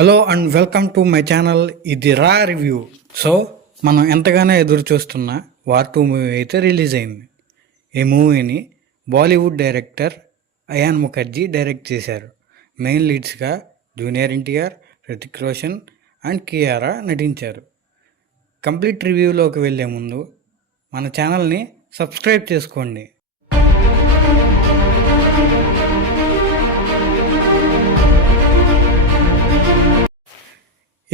Hello and welcome to my channel. ఇది రా review. So మనం ఎంతగానో ఎదురు చూస్తున్న వార్ 2 మూవీ అయితే రిలీజ్ అయింది. ఈ మూవీని Bollywood director Ayan Mukerji direct చేశారు. మెయిన్ లీడ్స్గా జూనియర్ ఎన్టీఆర్, హృతిక్ రోషన్ అండ్ కియారా నటించారు. కంప్లీట్ రివ్యూలోకి వెళ్ళే ముందు మన ఛానల్ని సబ్స్క్రైబ్ చేసుకోండి.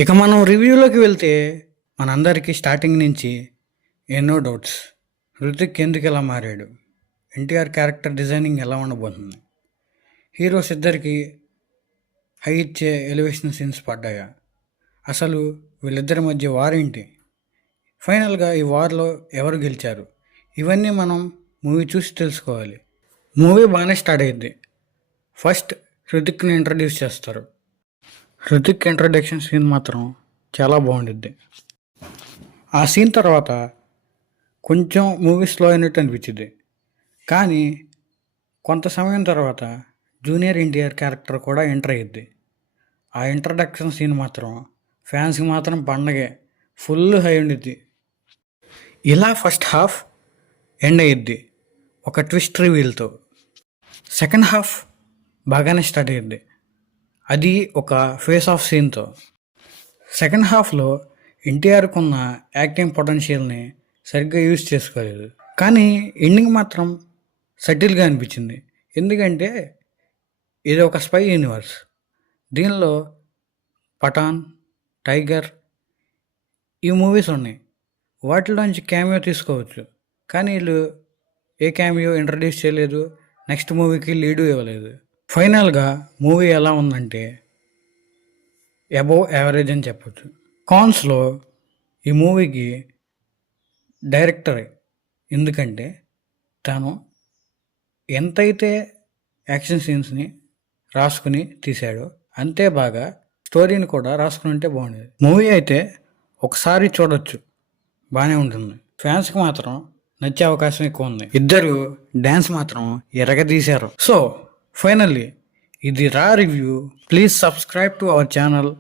ఇక మనం రివ్యూలోకి వెళ్తే మనందరికీ స్టార్టింగ్ నుంచి ఎన్నో డౌట్స్. హృతిక్ ఎందుకు ఎలా మారాడు, ఎన్టీఆర్ క్యారెక్టర్ డిజైనింగ్ ఎలా ఉండబోతుంది, హీరోస్ ఇద్దరికి హై ఇచ్చే ఎలివేషన్ సీన్స్ పడ్డాయా, అసలు వీళ్ళిద్దరి మధ్య వార్ ఏంటి, ఫైనల్గా ఈ వార్లో ఎవరు గెలిచారు, ఇవన్నీ మనం మూవీ చూసి తెలుసుకోవాలి. మూవీ బాగానే స్టార్ట్ అయ్యింది. ఫస్ట్ హృతిక్ని ఇంట్రడ్యూస్ చేస్తారు. హృతిక్ ఇంట్రడక్షన్ సీన్ మాత్రం చాలా బాగుండిద్ది. ఆ సీన్ తర్వాత కొంచెం మూవీ స్లో అయినట్టు అనిపించింది. కానీ కొంత సమయం తర్వాత జూనియర్ ఎన్టీఆర్ క్యారెక్టర్ కూడా ఎంటర్ అయ్యిద్ది. ఆ ఇంట్రడక్షన్ సీన్ మాత్రం ఫ్యాన్స్కి మాత్రం పండగే, ఫుల్ హై ఉండిద్ది. ఇలా ఫస్ట్ హాఫ్ ఎండ్ అయ్యిద్ది ఒక ట్విస్ట్ రివీల్తో. సెకండ్ హాఫ్ బాగానే స్టార్ట్ అయ్యిద్ది, అది ఒక ఫేస్ ఆఫ్ సీన్తో. సెకండ్ హాఫ్లో ఎన్టీఆర్కు ఉన్న యాక్టింగ్ పొటెన్షియల్ని సరిగ్గా యూజ్ చేసుకోలేదు. కానీ ఎండింగ్ మాత్రం సటిల్గా అనిపించింది. ఎందుకంటే ఇది ఒక స్పై యూనివర్స్. దీనిలో పఠాన్, టైగర్ ఈ మూవీస్ ఉన్నాయి. వాటిలోంచి క్యామియో తీసుకోవచ్చు. కానీ వీళ్ళు ఏ క్యామియో ఇంట్రడ్యూస్ చేయలేదు, నెక్స్ట్ మూవీకి లీడు ఇవ్వలేదు. ఫైనల్గా మూవీ ఎలా ఉందంటే అబోవ్ యావరేజ్ అని చెప్పచ్చు. కాన్స్లో ఈ మూవీకి డైరెక్టర్, ఎందుకంటే తను ఎంతైతే యాక్షన్ సీన్స్ని రాసుకుని తీశాడో అంతే బాగా స్టోరీని కూడా రాసుకుని ఉంటే బాగుండేది. మూవీ అయితే ఒకసారి చూడొచ్చు, బాగానే ఉంటుంది. ఫ్యాన్స్కి మాత్రం నచ్చే అవకాశం ఎక్కువ ఉంది. ఇద్దరు డ్యాన్స్ మాత్రం ఎరగదీశారు. సో ఫైనల్లీ ఇది రా review. Please subscribe to our channel.